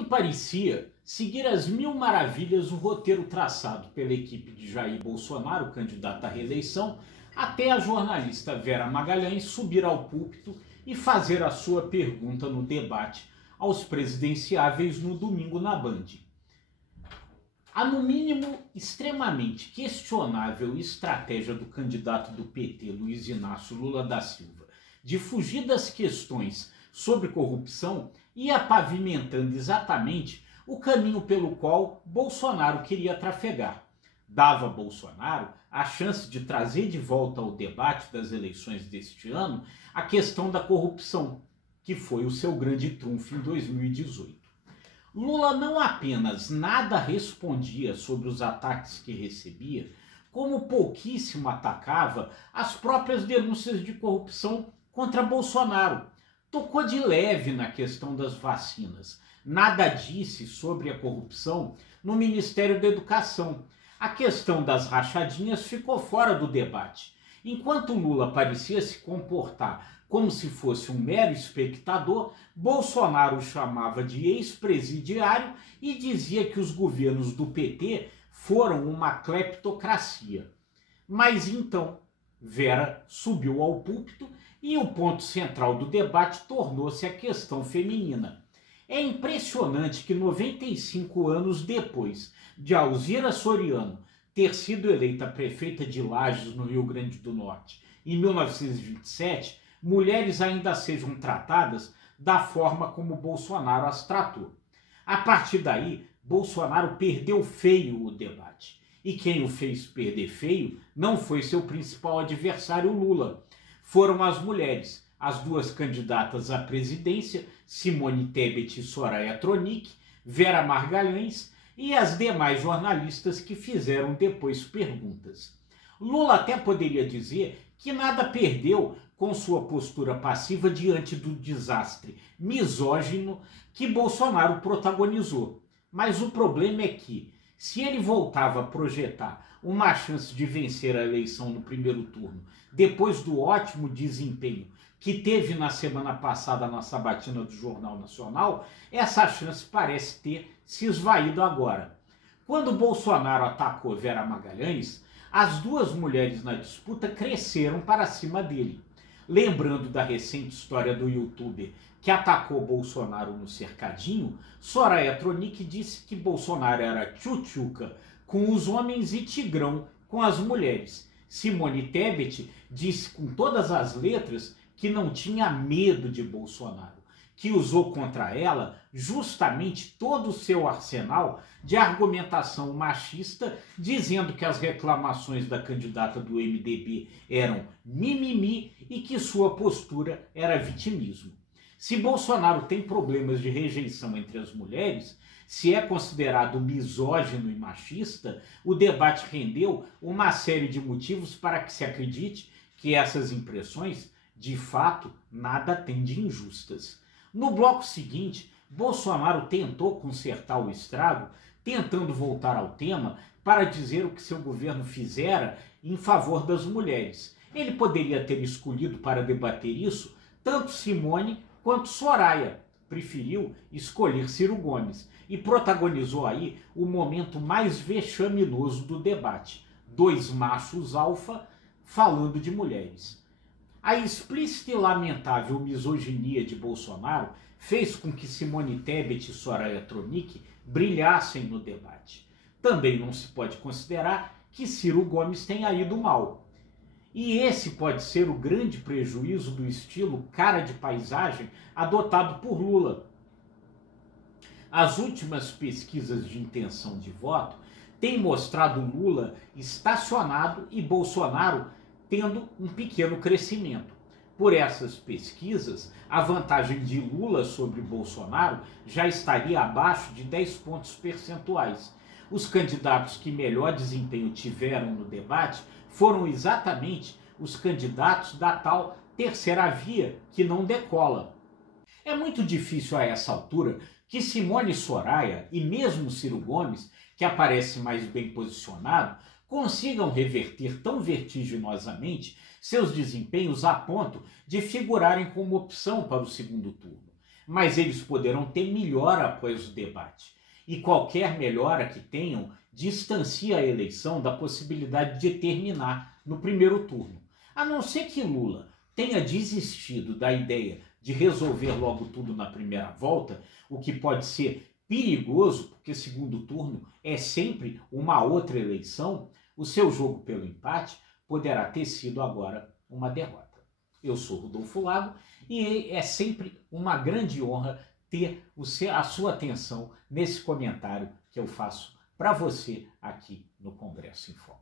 Tudo parecia seguir às mil maravilhas o roteiro traçado pela equipe de Jair Bolsonaro, candidato à reeleição, até a jornalista Vera Magalhães subir ao púlpito e fazer a sua pergunta no debate aos presidenciáveis no domingo na Band. A, no mínimo, extremamente questionável estratégia do candidato do PT, Luiz Inácio Lula da Silva, de fugir das questões sobre corrupção, ia pavimentando exatamente o caminho pelo qual Bolsonaro queria trafegar. Dava a Bolsonaro a chance de trazer de volta ao debate das eleições deste ano a questão da corrupção, que foi o seu grande trunfo em 2018. Lula não apenas nada respondia sobre os ataques que recebia, como pouquíssimo atacava as próprias denúncias de corrupção contra Bolsonaro. Tocou de leve na questão das vacinas. Nada disse sobre a corrupção no Ministério da Educação. A questão das rachadinhas ficou fora do debate. Enquanto Lula parecia se comportar como se fosse um mero espectador, Bolsonaro o chamava de ex-presidiário e dizia que os governos do PT foram uma cleptocracia. Mas então, Vera subiu ao púlpito e o ponto central do debate tornou-se a questão feminina. É impressionante que 95 anos depois de Alzira Soriano ter sido eleita prefeita de Lages, no Rio Grande do Norte, em 1927, mulheres ainda sejam tratadas da forma como Bolsonaro as tratou. A partir daí, Bolsonaro perdeu feio o debate. E quem o fez perder feio não foi seu principal adversário, Lula. Foram as mulheres, as duas candidatas à presidência, Simone Tebet e Soraya Tronic, Vera Magalhães e as demais jornalistas que fizeram depois perguntas. Lula até poderia dizer que nada perdeu com sua postura passiva diante do desastre misógino que Bolsonaro protagonizou. Mas o problema é que, se ele voltava a projetar uma chance de vencer a eleição no primeiro turno, depois do ótimo desempenho que teve na semana passada na sabatina do Jornal Nacional, essa chance parece ter se esvaído agora. Quando Bolsonaro atacou Vera Magalhães, as duas mulheres na disputa cresceram para cima dele. Lembrando da recente história do youtuber que atacou Bolsonaro no cercadinho, Soraya Tronic disse que Bolsonaro era tchutchuca com os homens e tigrão com as mulheres. Simone Tebet disse com todas as letras que não tinha medo de Bolsonaro, que usou contra ela justamente todo o seu arsenal de argumentação machista, dizendo que as reclamações da candidata do MDB eram mimimi e que sua postura era vitimismo. Se Bolsonaro tem problemas de rejeição entre as mulheres, se é considerado misógino e machista, o debate rendeu uma série de motivos para que se acredite que essas impressões, de fato, nada têm de injustas. No bloco seguinte, Bolsonaro tentou consertar o estrago, tentando voltar ao tema para dizer o que seu governo fizera em favor das mulheres. Ele poderia ter escolhido para debater isso tanto Simone quanto Soraya. Preferiu escolher Ciro Gomes e protagonizou aí o momento mais vexaminoso do debate. Dois machos alfa falando de mulheres. A explícita e lamentável misoginia de Bolsonaro fez com que Simone Tebet e Soraya Tronic brilhassem no debate. Também não se pode considerar que Ciro Gomes tenha ido mal. E esse pode ser o grande prejuízo do estilo cara de paisagem adotado por Lula. As últimas pesquisas de intenção de voto têm mostrado Lula estacionado e Bolsonaro tendo um pequeno crescimento. Por essas pesquisas, a vantagem de Lula sobre Bolsonaro já estaria abaixo de 10 pontos percentuais. Os candidatos que melhor desempenho tiveram no debate foram exatamente os candidatos da tal terceira via que não decola. É muito difícil a essa altura que Simone Soraya e mesmo Ciro Gomes, que aparece mais bem posicionado, consigam reverter tão vertiginosamente seus desempenhos a ponto de figurarem como opção para o segundo turno. mas eles poderão ter melhora após o debate. E qualquer melhora que tenham distancia a eleição da possibilidade de terminar no primeiro turno. A não ser que Lula tenha desistido da ideia de resolver logo tudo na primeira volta, o que pode ser perigoso, porque segundo turno é sempre uma outra eleição, o seu jogo pelo empate poderá ter sido agora uma derrota. Eu sou Rodolfo Lago e é sempre uma grande honra ter a sua atenção nesse comentário que eu faço para você aqui no Congresso em Foco.